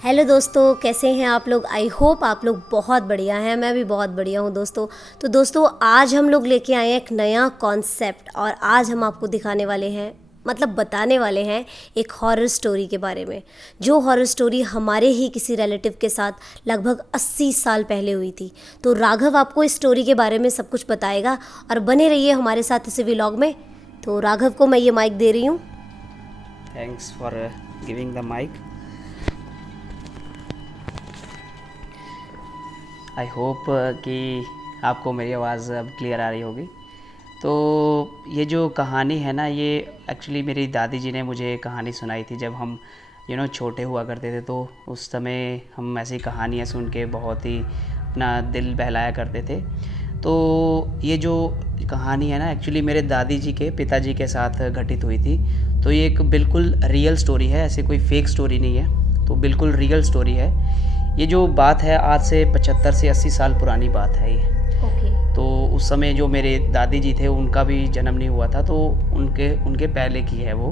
Hello दोस्तों, कैसे हैं आप लोग। आई होप आप लोग बहुत बढ़िया हैं। मैं भी बहुत बढ़िया हूँ दोस्तों। तो दोस्तों, आज हम लोग लेके आए हैं एक नया कॉन्सेप्ट और आज हम आपको दिखाने वाले हैं, मतलब बताने वाले हैं एक हॉरर स्टोरी के बारे में। जो हॉरर स्टोरी हमारे ही किसी रिलेटिव के साथ लगभग 80 साल पहले हुई थी। तो राघव आपको इस स्टोरी के बारे में सब कुछ बताएगा और बने रहिए हमारे साथ इस व्लॉग में। तो राघव को मैं ये माइक दे रही हूँ। Thanks for giving the mike. I hope कि आपको मेरी आवाज़ अब क्लियर आ रही होगी। तो ये जो कहानी है ना, ये एक्चुअली मेरी दादी जी ने मुझे कहानी सुनाई थी जब हम छोटे हुआ करते थे। तो उस समय हम ऐसी कहानियाँ सुन के बहुत ही अपना दिल बहलाया करते थे। तो ये जो कहानी है ना, एक्चुअली मेरे दादी जी के पिताजी के साथ घटित हुई थी। तो ये एक बिल्कुल रियल स्टोरी है, ऐसे कोई फेक स्टोरी नहीं है। तो बिल्कुल रियल स्टोरी है। ये जो बात है आज से 75 से 80 साल पुरानी बात है ये। ओके। तो उस समय जो मेरे दादी जी थे उनका भी जन्म नहीं हुआ था, तो उनके उनके पहले की है वो।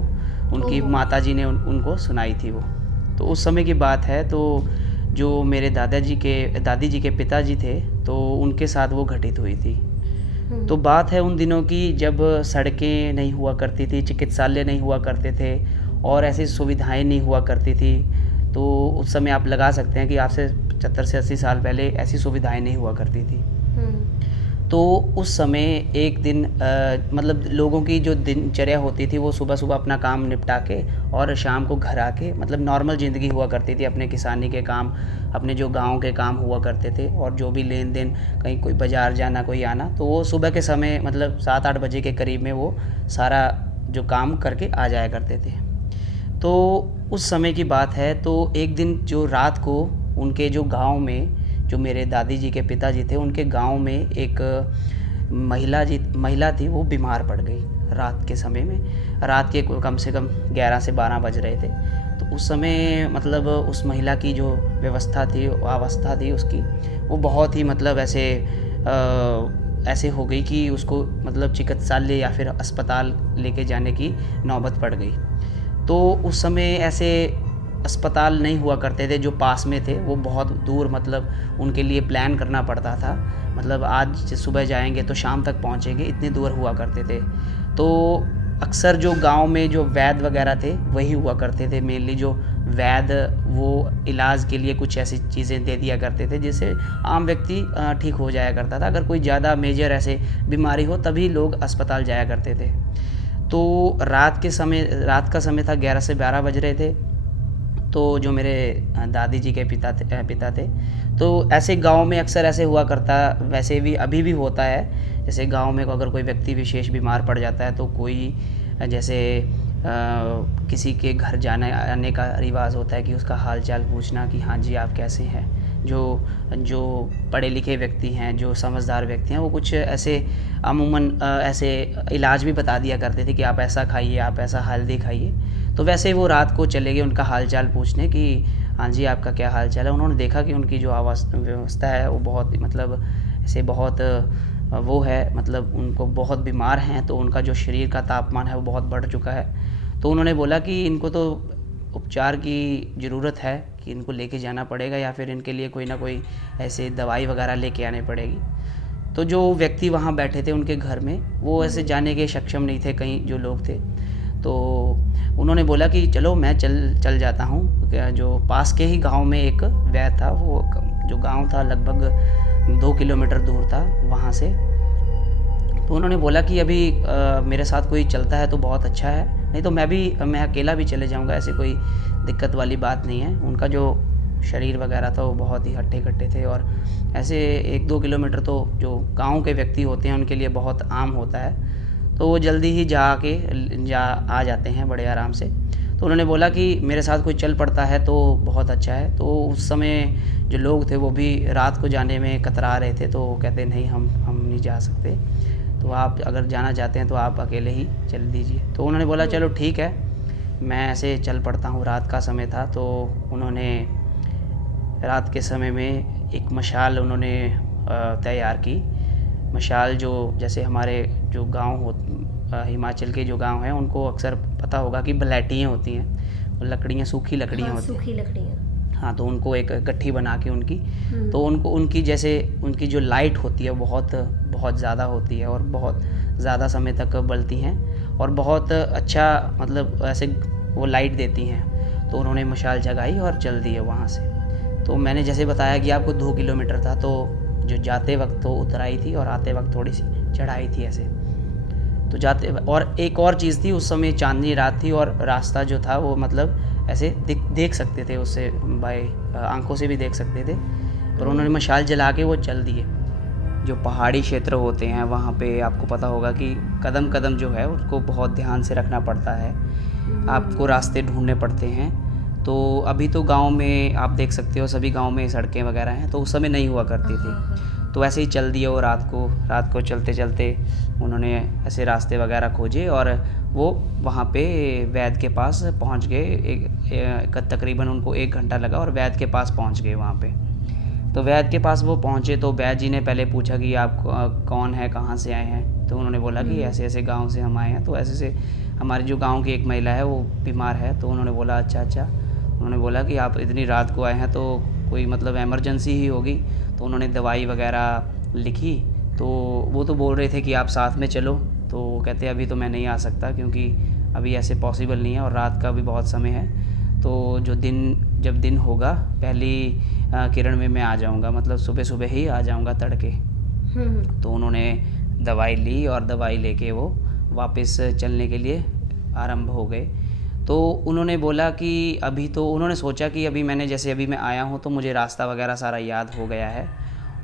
उनकी ओहो। माता जी ने उनको सुनाई थी वो। तो उस समय की बात है। तो जो मेरे दादी जी के पिताजी थे, तो उनके साथ वो घटित हुई थी। तो बात है उन दिनों की जब सड़कें नहीं हुआ करती थी, चिकित्सालय नहीं हुआ करते थे और ऐसी सुविधाएं नहीं हुआ करती थी। तो उस समय आप लगा सकते हैं कि आपसे 75 से 80 साल पहले ऐसी सुविधाएं नहीं हुआ करती थी। तो उस समय एक दिन मतलब लोगों की जो दिनचर्या होती थी वो सुबह सुबह अपना काम निपटा के और शाम को घर आके मतलब नॉर्मल ज़िंदगी हुआ करती थी। अपने किसानी के काम, अपने जो गांव के काम हुआ करते थे और जो भी लेन देन, कहीं कोई बाज़ार जाना कोई आना, तो वो सुबह के समय मतलब 7-8 बजे के करीब में वो सारा जो काम करके आ जाया करते थे। तो उस समय की बात है। तो एक दिन जो रात को उनके जो गांव में, जो मेरे दादी जी के पिताजी थे, उनके गांव में एक महिला थी, वो बीमार पड़ गई रात के समय में। रात के कम से कम 11 से 12 बज रहे थे। तो उस समय मतलब उस महिला की जो व्यवस्था थी, अवस्था थी उसकी, वो बहुत ही मतलब ऐसे हो गई कि उसको मतलब चिकित्सालय या फिर अस्पताल लेके जाने की नौबत पड़ गई। तो उस समय ऐसे अस्पताल नहीं हुआ करते थे जो पास में थे, वो बहुत दूर मतलब उनके लिए प्लान करना पड़ता था। मतलब आज सुबह जाएंगे तो शाम तक पहुंचेंगे, इतने दूर हुआ करते थे। तो अक्सर जो गांव में जो वैद्य वगैरह थे वही हुआ करते थे। मेनली जो वैद्य, वो इलाज के लिए कुछ ऐसी चीज़ें दे दिया करते थे जिससे आम व्यक्ति ठीक हो जाया करता था। अगर कोई ज़्यादा मेजर ऐसे बीमारी हो तभी लोग अस्पताल जाया करते थे। तो रात का समय था, 11 से 12 बज रहे थे। तो जो मेरे दादी जी के पिता थे, तो ऐसे गांव में अक्सर ऐसे हुआ करता, वैसे भी अभी भी होता है। जैसे गांव में अगर कोई व्यक्ति विशेष बीमार पड़ जाता है तो कोई जैसे किसी के घर जाने आने का रिवाज होता है कि उसका हाल चाल पूछना कि हाँ जी आप कैसे हैं। जो जो पढ़े लिखे व्यक्ति हैं, जो समझदार व्यक्ति हैं, वो कुछ ऐसे अमूमन ऐसे इलाज भी बता दिया करते थे कि आप ऐसा खाइए, आप ऐसा हल्दी खाइए। तो वैसे ही वो रात को चले गए उनका हाल चाल पूछने कि हाँ जी आपका क्या हाल चाल है। उन्होंने देखा कि उनकी जो व्यवस्था है वो बहुत मतलब ऐसे बहुत वो है, मतलब उनको बहुत बीमार हैं, तो उनका जो शरीर का तापमान है वो बहुत बढ़ चुका है। तो उन्होंने बोला कि इनको तो उपचार की ज़रूरत है, कि इनको लेके जाना पड़ेगा या फिर इनके लिए कोई ना कोई ऐसे दवाई वगैरह लेके आने पड़ेगी। तो जो व्यक्ति वहाँ बैठे थे उनके घर में, वो ऐसे जाने के सक्षम नहीं थे, कहीं जो लोग थे। तो उन्होंने बोला कि चलो मैं चल जाता हूँ। जो पास के ही गांव में एक वैद्य था, वो जो गांव था लगभग 2 किलोमीटर दूर था वहाँ से। तो उन्होंने बोला कि अभी मेरे साथ कोई चलता है तो बहुत अच्छा है, नहीं तो मैं अकेला भी चले जाऊँगा, ऐसी कोई दिक्कत वाली बात नहीं है। उनका जो शरीर वगैरह था वो बहुत ही हट्टे कट्टे थे और ऐसे 1-2 किलोमीटर तो जो गांव के व्यक्ति होते हैं उनके लिए बहुत आम होता है। तो वो जल्दी ही आ जाते हैं बड़े आराम से। तो उन्होंने बोला कि मेरे साथ कोई चल पड़ता है तो बहुत अच्छा है। तो उस समय जो लोग थे वो भी रात को जाने में कतरा रहे थे, तो कहते नहीं हम नहीं जा सकते, तो आप अगर जाना चाहते हैं तो आप अकेले ही चल दीजिए। तो उन्होंने बोला चलो ठीक है, मैं ऐसे चल पड़ता हूँ। रात का समय था। तो उन्होंने रात के समय में एक मशाल उन्होंने तैयार की। मशाल जो जैसे हमारे जो गांव हो, हिमाचल के जो गांव हैं उनको अक्सर पता होगा कि बलैटियाँ होती हैं, लकड़ियाँ, सूखी लकड़ियाँ हाँ, होती हैं। सूखी लकड़ियाँ। हाँ, तो उनको एक गट्ठी बना के उनकी, तो उनको उनकी जैसे उनकी जो लाइट होती है बहुत बहुत ज़्यादा होती है और बहुत ज़्यादा समय तक बलती हैं और बहुत अच्छा मतलब ऐसे वो लाइट देती हैं। तो उन्होंने मशाल जगाई और चल दिए वहाँ से। तो मैंने जैसे बताया कि आपको 2 किलोमीटर था, तो जो जाते वक्त तो उतराई थी और आते वक्त थोड़ी सी चढ़ाई थी ऐसे। तो जाते और एक और चीज़ थी, उस समय चांदनी रात थी और रास्ता जो था वो मतलब ऐसे देख सकते थे उससे, बाय आंखों से भी देख सकते थे। पर उन्होंने मशाल जला के वो चल दिए। जो पहाड़ी क्षेत्र होते हैं वहाँ पे आपको पता होगा कि कदम कदम जो है उसको बहुत ध्यान से रखना पड़ता है, आपको रास्ते ढूंढने पड़ते हैं। तो अभी तो गांव में आप देख सकते हो सभी गांव में सड़कें वगैरह हैं, तो उस समय नहीं हुआ करती थी। तो ऐसे ही चल दिए और रात को चलते चलते उन्होंने ऐसे रास्ते वगैरह खोजे और वो वहाँ पे वैद्य के पास पहुँच गए। तकरीबन उनको 1 घंटा लगा और वैद्य के पास पहुँच गए वहाँ पे। तो वैद्य के पास वो पहुँचे तो वैद्य जी ने पहले पूछा कि आप कौन है, कहाँ से आए हैं। तो उन्होंने बोला कि ऐसे ऐसे गांव से हम आए हैं। तो ऐसे से हमारी जो गांव की एक महिला है वो बीमार है। तो उन्होंने बोला अच्छा। उन्होंने बोला कि आप इतनी रात को आए हैं तो कोई मतलब इमरजेंसी ही होगी। तो उन्होंने दवाई वगैरह लिखी। तो वो तो बोल रहे थे कि आप साथ में चलो। तो वो कहते अभी तो मैं नहीं आ सकता क्योंकि अभी ऐसे पॉसिबल नहीं है और रात का भी बहुत समय है। तो जब दिन होगा पहली किरण में मैं आ जाऊंगा, मतलब सुबह सुबह ही आ जाऊंगा तड़के। तो उन्होंने दवाई ली और दवाई लेके वो वापस चलने के लिए आरंभ हो गए। तो उन्होंने बोला कि अभी तो उन्होंने सोचा कि अभी मैं आया हूँ तो मुझे रास्ता वगैरह सारा याद हो गया है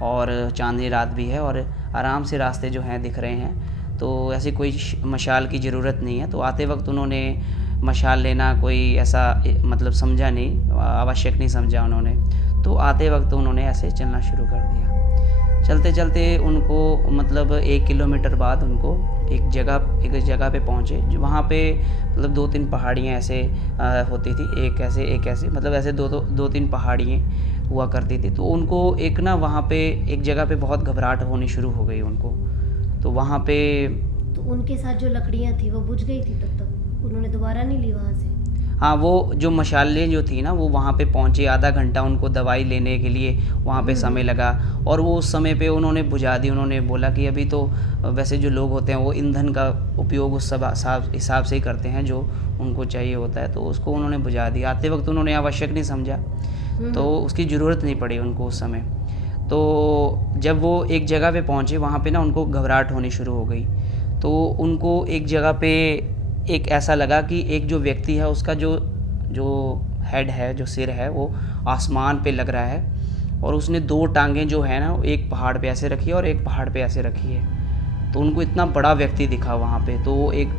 और चांदनी रात भी है और आराम से रास्ते जो हैं दिख रहे हैं, तो ऐसी कोई मशाल की ज़रूरत नहीं है। तो आते वक्त उन्होंने मशाल लेना कोई ऐसा मतलब समझा नहीं, आवश्यक नहीं समझा उन्होंने। तो आते वक्त उन्होंने ऐसे चलना शुरू कर दिया। चलते चलते उनको मतलब 1 किलोमीटर बाद उनको एक जगह पे पहुँचे। वहाँ पे मतलब 2-3 पहाड़ियाँ ऐसे होती थी, एक ऐसे मतलब ऐसे 2-3 पहाड़ियाँ हुआ करती थी। तो उनको एक ना वहाँ पे एक जगह पे बहुत घबराहट होनी शुरू हो गई उनको। तो वहाँ पे तो उनके साथ जो लकड़ियाँ थी वो बुझ गई थी, तब तक उन्होंने दोबारा नहीं ली वहाँ से? हाँ, वो जो मशालें जो थी ना वो वहाँ पे पहुँचे, आधा घंटा उनको दवाई लेने के लिए वहाँ पे समय लगा और वो उस समय पे उन्होंने बुझा दी। उन्होंने बोला कि अभी तो वैसे जो लोग होते हैं वो ईंधन का उपयोग उस हिसाब से ही करते हैं जो उनको चाहिए होता है, तो उसको उन्होंने बुझा दिया। आते वक्त उन्होंने आवश्यक नहीं समझा, तो उसकी ज़रूरत नहीं पड़ी उनको उस समय। तो जब वो एक जगह पे पहुँचे वहाँ पे ना उनको घबराहट होनी शुरू हो गई। तो उनको एक जगह पे एक ऐसा लगा कि एक जो व्यक्ति है उसका जो हेड है, जो सिर है वो आसमान पे लग रहा है और उसने 2 टांगें जो है ना एक पहाड़ पे ऐसे रखी है और एक पहाड़ पे ऐसे रखी है। तो उनको इतना बड़ा व्यक्ति दिखा वहाँ पे, तो वो एक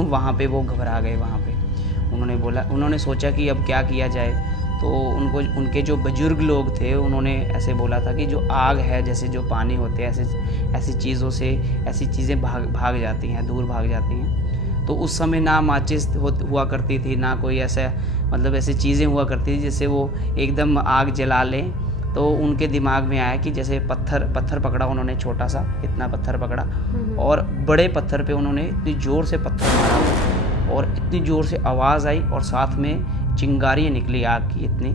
वहाँ पे वो घबरा गए। वहाँ पे उन्होंने सोचा कि अब क्या किया जाए। तो उनके जो बुजुर्ग लोग थे उन्होंने ऐसे बोला था कि जो आग है, जैसे जो पानी होते हैं ऐसी चीज़ों से ऐसी चीज़ें भाग जाती हैं, दूर भाग जाती हैं। तो उस समय ना माचिस हुआ करती थी, ना कोई ऐसा मतलब ऐसी चीज़ें हुआ करती थी जिससे वो एकदम आग जला लें। तो उनके दिमाग में आया कि जैसे पत्थर पकड़ा उन्होंने, छोटा सा इतना पत्थर पकड़ा और बड़े पत्थर पे उन्होंने इतनी ज़ोर से पत्थर मारा और इतनी ज़ोर से आवाज़ आई और साथ में चिंगारियाँ निकली आग की, इतनी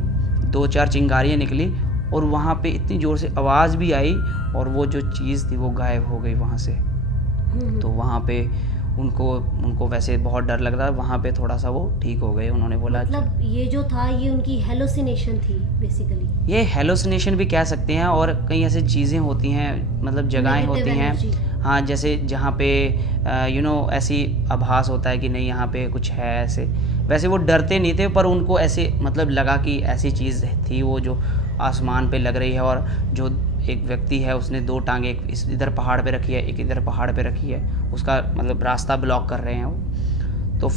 2-4 चिंगारियाँ निकली और वहाँ पे इतनी ज़ोर से आवाज़ भी आई और वो जो चीज़ थी वो गायब हो गई वहाँ से। तो वहाँ पे उनको वैसे बहुत डर लग रहा, वहाँ पे थोड़ा सा वो ठीक हो गए। उन्होंने बोला मतलब ये जो था ये उनकी हेलोसिनेशन थी बेसिकली। ये हेलोसिनेशन भी कह सकते हैं और कई ऐसी चीज़ें होती हैं, मतलब जगहें होती हैं, हाँ, जैसे जहाँ पे ऐसी आभास होता है कि नहीं यहाँ पे कुछ है ऐसे। वैसे वो डरते नहीं थे पर उनको ऐसे मतलब लगा कि ऐसी चीज़ थी वो जो आसमान पे लग रही है और जो एक व्यक्ति है उसने 2 टांगे एक इधर पहाड़ पे रखी है, एक इधर पहाड़ पे रखी है, उसका मतलब रास्ता ब्लॉक कर रहे हैं वो। तो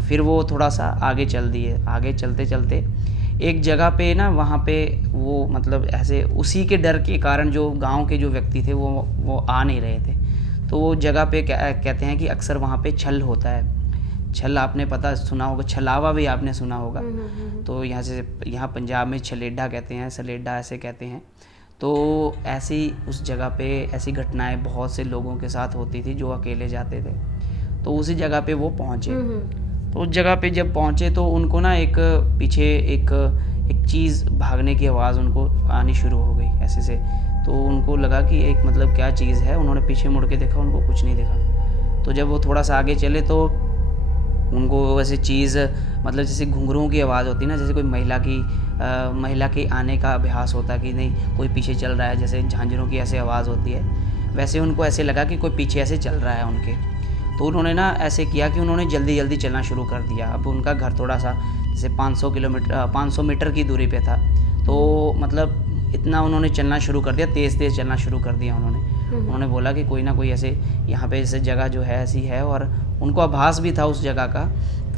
फिर वो थोड़ा सा आगे चल दिए। आगे चलते चलते एक जगह पे ना वहाँ पे वो मतलब ऐसे उसी के डर के कारण जो गांव के जो व्यक्ति थे वो आ नहीं रहे थे। तो वो जगह पे कहते हैं कि अक्सर वहाँ पे छल होता है। छल आपने पता सुना होगा, छलावा भी आपने सुना होगा। तो यहाँ पंजाब में छलेडा कहते हैं, सलेडा ऐसे कहते हैं। तो ऐसी उस जगह पे ऐसी घटनाएं बहुत से लोगों के साथ होती थी जो अकेले जाते थे। तो उसी जगह पे वो पहुँचे। तो उस जगह पे जब पहुँचे तो उनको ना पीछे एक चीज़ भागने की आवाज़ उनको आनी शुरू हो गई ऐसे से। तो उनको लगा कि एक मतलब क्या चीज़ है, उन्होंने पीछे मुड़ के देखा, उनको कुछ नहीं दिखा। तो जब वो थोड़ा सा आगे चले तो उनको वैसे चीज़ मतलब जैसे घुंघरूओं की आवाज़ होती है ना, जैसे कोई महिला के आने का अभ्यास होता है कि नहीं कोई पीछे चल रहा है, जैसे झांझरों की ऐसे आवाज़ होती है, वैसे उनको ऐसे लगा कि कोई पीछे ऐसे चल रहा है उनके। तो उन्होंने ना ऐसे किया कि उन्होंने जल्दी जल्दी चलना शुरू कर दिया। अब उनका घर थोड़ा सा जैसे 500 मीटर की दूरी पे था, तो मतलब इतना उन्होंने चलना शुरू कर दिया, तेज़ तेज़ चलना शुरू कर दिया उन्होंने बोला कि कोई ना कोई ऐसे यहाँ पे जैसे जगह जो है ऐसी है, और उनको आभास भी था उस जगह का।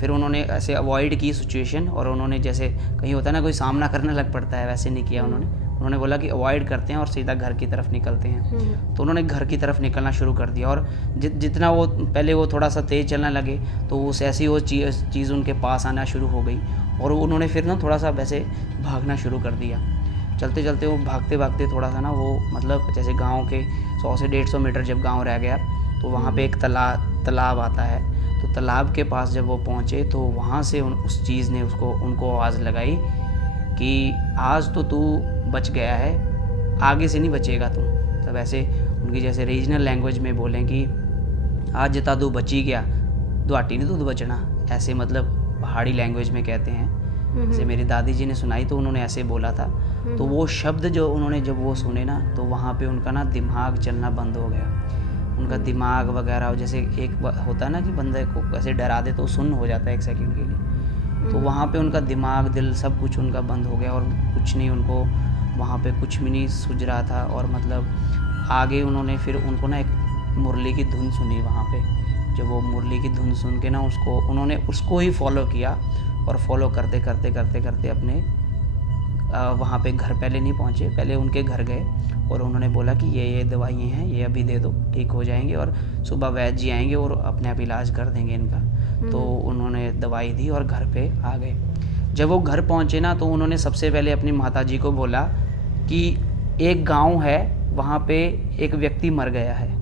फिर उन्होंने ऐसे अवॉइड की सिचुएशन, और उन्होंने जैसे कहीं होता है ना कोई सामना करने लग पड़ता है, वैसे नहीं किया उन्होंने बोला कि अवॉइड करते हैं और सीधा घर की तरफ निकलते हैं। तो उन्होंने घर की तरफ निकलना शुरू कर दिया, और जितना वो पहले वो थोड़ा सा तेज़ चलने लगे तो उस ऐसी वो चीज़ उनके पास आना शुरू हो गई, और उन्होंने फिर ना थोड़ा सा वैसे भागना शुरू कर दिया। चलते चलते वो भागते भागते थोड़ा सा ना वो मतलब जैसे गांव के 100 से 150 मीटर जब गांव रह गया तो वहाँ पे एक तालाब आता है। तो तालाब के पास जब वो पहुँचे तो वहाँ से उस चीज़ ने उनको आवाज़ लगाई कि आज तो तू बच गया है, आगे से नहीं बचेगा तू। तब ऐसे उनकी जैसे रीजनल लैंग्वेज में बोलें कि आज जता तू बची गया, दुआटी नहीं तू बचना, ऐसे मतलब पहाड़ी लैंग्वेज में कहते हैं। जैसे मेरी दादी जी ने सुनाई तो उन्होंने ऐसे बोला था। तो वो शब्द जो उन्होंने जब वो सुने ना, तो वहाँ पे उनका ना दिमाग चलना बंद हो गया। उनका दिमाग वगैरह जैसे एक होता है ना कि बंदे को ऐसे डरा दे तो सुन्न हो जाता है एक सेकंड के लिए, तो वहाँ पे उनका दिमाग दिल सब कुछ उनका बंद हो गया, और कुछ नहीं, उनको वहाँ पे कुछ भी नहीं सूझ रहा था। और मतलब आगे उन्होंने फिर उनको ना एक मुरली की धुन सुनी वहाँ पे। जब वो मुरली की धुन सुन के ना उन्होंने उसको ही फॉलो किया, और फॉलो करते करते करते करते अपने वहाँ पे घर पहले नहीं पहुँचे, पहले उनके घर गए, और उन्होंने बोला कि ये दवाइयाँ हैं, ये अभी दे दो, ठीक हो जाएंगे, और सुबह वैद्य जी आएंगे और अपने आप इलाज कर देंगे इनका। तो उन्होंने दवाई दी और घर पे आ गए। जब वो घर पहुँचे ना तो उन्होंने सबसे पहले अपनी माता जी को बोला कि एक गाँव है, वहाँ पे एक व्यक्ति मर गया है।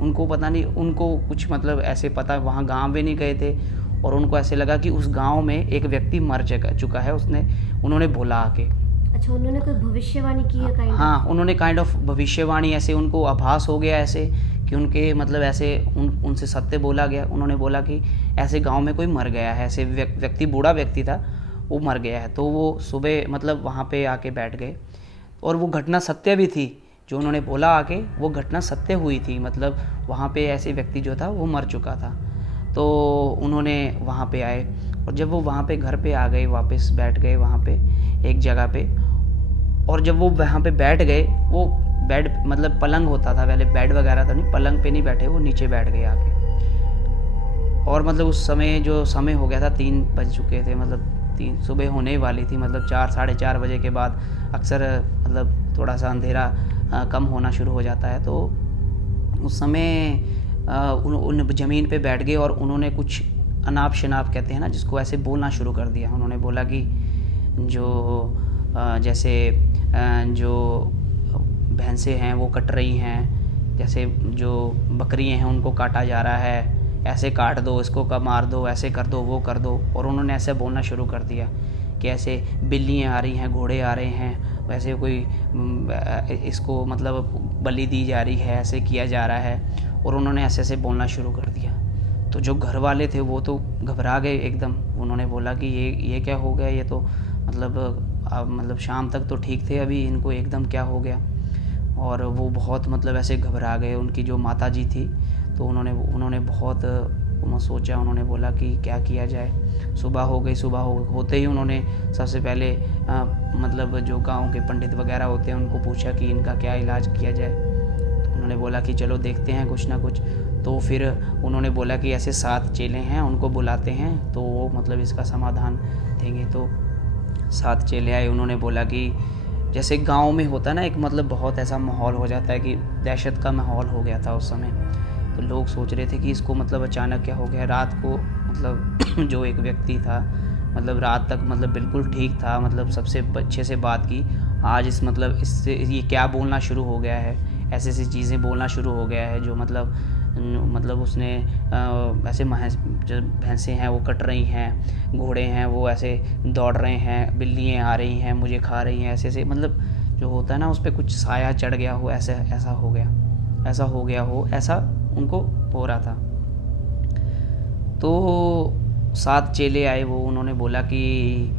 उनको पता नहीं, उनको कुछ मतलब ऐसे पता, वहाँ गाँव भी नहीं गए थे, और उनको ऐसे लगा कि उस गांव में एक व्यक्ति मर चुका है। उन्होंने बोला आके। अच्छा, उन्होंने कोई भविष्यवाणी की है? हाँ, उन्होंने काइंड ऑफ भविष्यवाणी, ऐसे उनको आभास हो गया ऐसे कि उनके मतलब ऐसे उनसे सत्य बोला गया। उन्होंने बोला कि ऐसे गांव में कोई मर गया है, ऐसे व्यक्ति, बूढ़ा व्यक्ति था, वो मर गया है। तो वो सुबह मतलब वहाँ पे आके बैठ गए, और वो घटना सत्य भी थी जो उन्होंने बोला आके, वो घटना सत्य हुई थी। मतलब वहाँ पे ऐसे व्यक्ति जो था वो मर चुका था। तो उन्होंने वहाँ पे आए, और जब वो वहाँ पे घर पे आ गए, वापस बैठ गए वहाँ पे एक जगह पे, और जब वो वहाँ पे बैठ गए, वो बेड मतलब पलंग होता था पहले, बेड वगैरह तो नहीं, पलंग पे नहीं बैठे, वो नीचे बैठ गए आके। और मतलब उस समय जो समय हो गया था 3 बज चुके थे, मतलब 3 सुबह होने वाली थी, मतलब 4 साढ़े 4 बजे के बाद अक्सर मतलब थोड़ा सा अंधेरा कम होना शुरू हो जाता है। तो उस समय उन ज़मीन पे बैठ गए, और उन्होंने कुछ अनाप शनाप कहते हैं ना जिसको, ऐसे बोलना शुरू कर दिया। उन्होंने बोला कि जैसे जो भैंसें हैं वो कट रही हैं, जैसे जो बकरियां हैं उनको काटा जा रहा है, ऐसे काट दो, इसको का मार दो, ऐसे कर दो, वो कर दो। और उन्होंने ऐसे बोलना शुरू कर दिया कि ऐसे बिल्लियाँ आ रही हैं, घोड़े आ रहे हैं, वैसे कोई इसको मतलब बलि दी जा रही है, ऐसे किया जा रहा है। और उन्होंने ऐसे ऐसे बोलना शुरू कर दिया। तो जो घर वाले थे वो तो घबरा गए एकदम। उन्होंने बोला कि ये क्या हो गया, ये तो मतलब शाम तक तो ठीक थे, अभी इनको एकदम क्या हो गया। और वो बहुत मतलब ऐसे घबरा गए। उनकी जो माता जी थी, तो उन्होंने बहुत सोचा, उन्होंने बोला कि क्या किया जाए। सुबह हो गई, सुबह होते ही उन्होंने सबसे पहले मतलब जो गांव के पंडित वगैरह होते हैं उनको पूछा कि इनका क्या इलाज किया जाए। तो उन्होंने बोला कि चलो देखते हैं कुछ ना कुछ। तो फिर उन्होंने बोला कि ऐसे 7 चेले हैं, उनको बुलाते हैं तो वो मतलब इसका समाधान देंगे। तो 7 चेले आए। उन्होंने बोला कि जैसे गांव में होता है ना एक मतलब बहुत ऐसा माहौल हो जाता है कि दहशत का माहौल हो गया था उस समय। तो लोग सोच रहे थे कि इसको मतलब अचानक क्या हो गया। रात को मतलब जो एक व्यक्ति था मतलब रात तक मतलब बिल्कुल ठीक था, मतलब सबसे अच्छे से बात की, आज इससे ये क्या बोलना शुरू हो गया है, ऐसी ऐसी चीज़ें बोलना शुरू हो गया है जो मतलब मतलब उसने ऐसे जो भैंसें हैं वो कट रही हैं, घोड़े हैं वो ऐसे दौड़ रहे हैं, बिल्लियाँ आ रही हैं मुझे खा रही हैं, ऐसे मतलब जो होता है ना उस पर कुछ साया चढ़ गया हो, ऐसा हो गया हो, ऐसा उनको हो रहा था। तो 7 चेले आए, वो उन्होंने बोला कि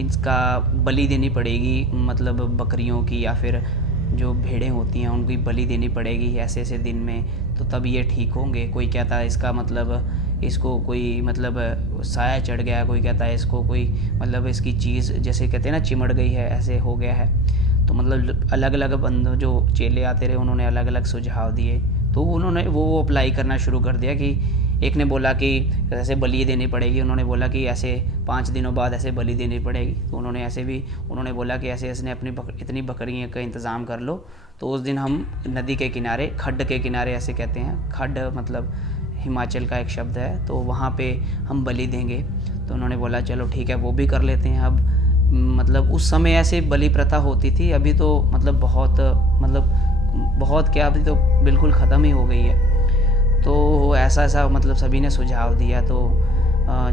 इसका बलि देनी पड़ेगी, मतलब बकरियों की या फिर जो भेड़ें होती हैं उनकी बलि देनी पड़ेगी ऐसे दिन में, तो तब ये ठीक होंगे। कोई कहता है इसका मतलब इसको कोई मतलब साया चढ़ गया, कोई कहता है इसको कोई मतलब इसकी चीज़ जैसे कहते हैं ना चिमड़ गई है, ऐसे हो गया है। तो मतलब अलग अलग बंदों जो चेले आते रहे उन्होंने अलग अलग सुझाव दिए, तो उन्होंने वो अप्लाई करना शुरू कर दिया कि एक ने बोला कि ऐसे बलि देनी पड़ेगी, उन्होंने बोला कि ऐसे 5 दिनों बाद ऐसे बलि देनी पड़ेगी। तो उन्होंने बोला कि ऐसे इसने अपनी इतनी बकरियों का इंतज़ाम कर लो, तो उस दिन हम नदी के किनारे, खड्ड के किनारे ऐसे कहते हैं, खड्ड मतलब हिमाचल का एक शब्द है, तो वहाँ पे हम बलि देंगे। तो उन्होंने बोला चलो ठीक है वो भी कर लेते हैं। अब मतलब उस समय ऐसे बलि प्रथा होती थी, अभी तो मतलब बहुत क्या, अभी तो बिल्कुल ख़त्म ही हो गई है। तो ऐसा मतलब सभी ने सुझाव दिया। तो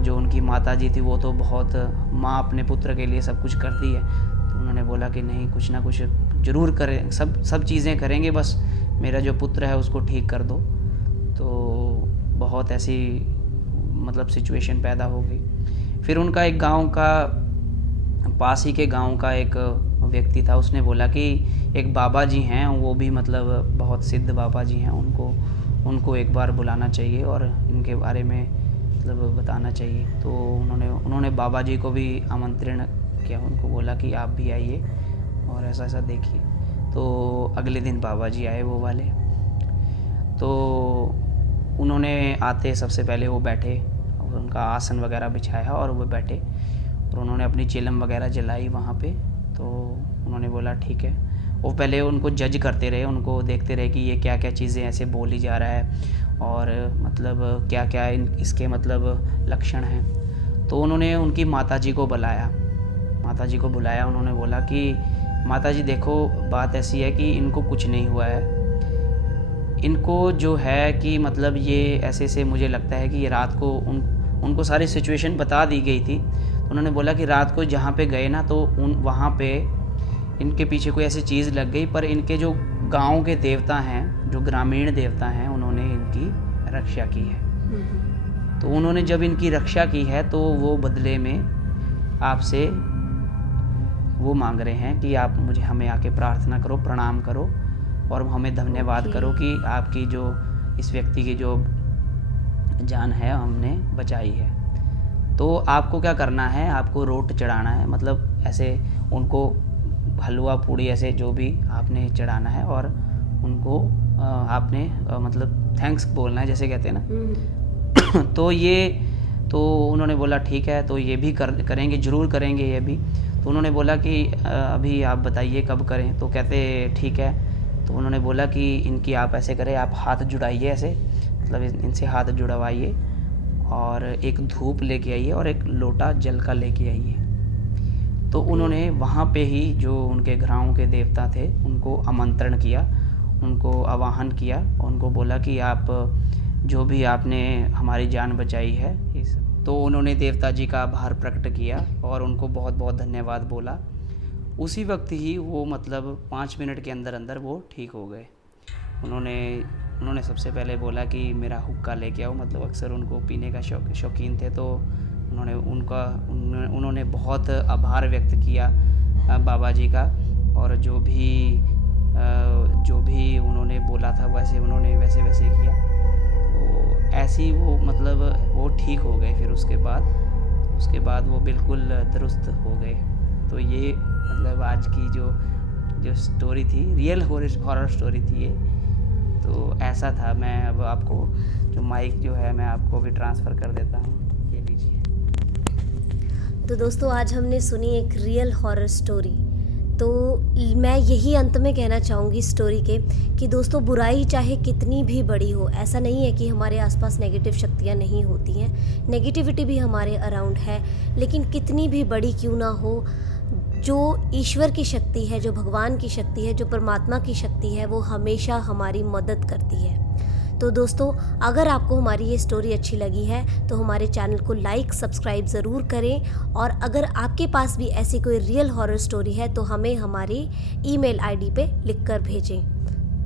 जो उनकी माता जी थी वो तो बहुत, माँ अपने पुत्र के लिए सब कुछ करती है, तो उन्होंने बोला कि नहीं कुछ ना कुछ ज़रूर करें, सब चीज़ें करेंगे, बस मेरा जो पुत्र है उसको ठीक कर दो। तो बहुत ऐसी मतलब सिचुएशन पैदा हो गई। फिर उनका एक गांव का, पास ही के गांव का एक व्यक्ति था, उसने बोला कि एक बाबा जी हैं, वो भी मतलब बहुत सिद्ध बाबा जी हैं, उनको एक बार बुलाना चाहिए और इनके बारे में मतलब बताना चाहिए। तो उन्होंने बाबा जी को भी आमंत्रण किया, उनको बोला कि आप भी आइए और ऐसा देखिए। तो अगले दिन बाबा जी आए वो वाले। तो उन्होंने आते सबसे पहले वो बैठे और उनका आसन वगैरह बिछाया और वो बैठे और उन्होंने अपनी चिलम वगैरह जलाई वहाँ पे। तो उन्होंने बोला ठीक है। वो पहले उनको जज करते रहे, उनको देखते रहे कि ये क्या क्या चीज़ें ऐसे बोली जा रहा है और मतलब क्या क्या इसके मतलब लक्षण हैं। तो उन्होंने उनकी माताजी को बुलाया, उन्होंने बोला कि माताजी देखो बात ऐसी है कि इनको कुछ नहीं हुआ है, इनको जो है कि मतलब ये ऐसे मुझे लगता है कि ये रात को उनको सारी सिचुएशन बता दी गई थी। तो उन्होंने बोला कि रात को जहाँ पे गए ना, तो वहाँ पे इनके पीछे कोई ऐसी चीज़ लग गई, पर इनके जो गांव के देवता हैं, जो ग्रामीण देवता हैं, उन्होंने इनकी रक्षा की है। तो उन्होंने जब इनकी रक्षा की है तो वो बदले में आपसे वो मांग रहे हैं कि आप हमें आके प्रार्थना करो, प्रणाम करो और हमें धन्यवाद करो कि आपकी जो इस व्यक्ति की जो जान है हमने बचाई है। तो आपको क्या करना है, आपको रोट चढ़ाना है, मतलब ऐसे उनको हलवा पूड़ी ऐसे जो भी आपने चढ़ाना है और उनको आपने मतलब थैंक्स बोलना है, जैसे कहते हैं ना। तो उन्होंने बोला ठीक है, तो ये भी करेंगे, ज़रूर करेंगे ये भी। तो उन्होंने बोला कि अभी आप बताइए कब करें। तो कहते ठीक है। तो उन्होंने बोला कि इनकी आप ऐसे करें, आप हाथ जुड़ाइए ऐसे, मतलब इनसे हाथ जुड़वाइए और एक धूप लेके आइए और एक लोटा जल का लेके आइए। तो उन्होंने वहाँ पे ही जो उनके गाँव के देवता थे उनको आमंत्रण किया, उनको आवाहन किया और उनको बोला कि आप जो भी आपने हमारी जान बचाई है इस, तो उन्होंने देवता जी का आभार प्रकट किया और उनको बहुत बहुत धन्यवाद बोला। उसी वक्त ही वो मतलब 5 मिनट के अंदर अंदर वो ठीक हो गए। उन्होंने सबसे पहले बोला कि मेरा हुक्का लेके आओ, मतलब अक्सर उनको पीने का शौकीन थे। तो उन्होंने बहुत आभार व्यक्त किया बाबा जी का, और जो भी उन्होंने बोला था वैसे उन्होंने वैसे किया। तो ऐसी वो मतलब वो ठीक हो गए। फिर उसके बाद वो बिल्कुल दुरुस्त हो गए। तो ये मतलब आज की जो स्टोरी थी, रियल हॉरर स्टोरी थी ये। तो ऐसा था। मैं अब आपको जो माइक जो है मैं आपको भी ट्रांसफ़र कर देता हूँ, ये लीजिए। तो दोस्तों आज हमने सुनी एक रियल हॉरर स्टोरी। तो मैं यही अंत में कहना चाहूँगी स्टोरी के कि दोस्तों बुराई चाहे कितनी भी बड़ी हो, ऐसा नहीं है कि हमारे आसपास नेगेटिव शक्तियाँ नहीं होती हैं, नेगेटिविटी भी हमारे अराउंड है, लेकिन कितनी भी बड़ी क्यों ना हो, जो ईश्वर की शक्ति है, जो भगवान की शक्ति है, जो परमात्मा की शक्ति है, वो हमेशा हमारी मदद करती है। तो दोस्तों अगर आपको हमारी ये स्टोरी अच्छी लगी है तो हमारे चैनल को लाइक सब्सक्राइब ज़रूर करें, और अगर आपके पास भी ऐसी कोई रियल हॉरर स्टोरी है तो हमें हमारी ईमेल आईडी पे लिख कर भेजें।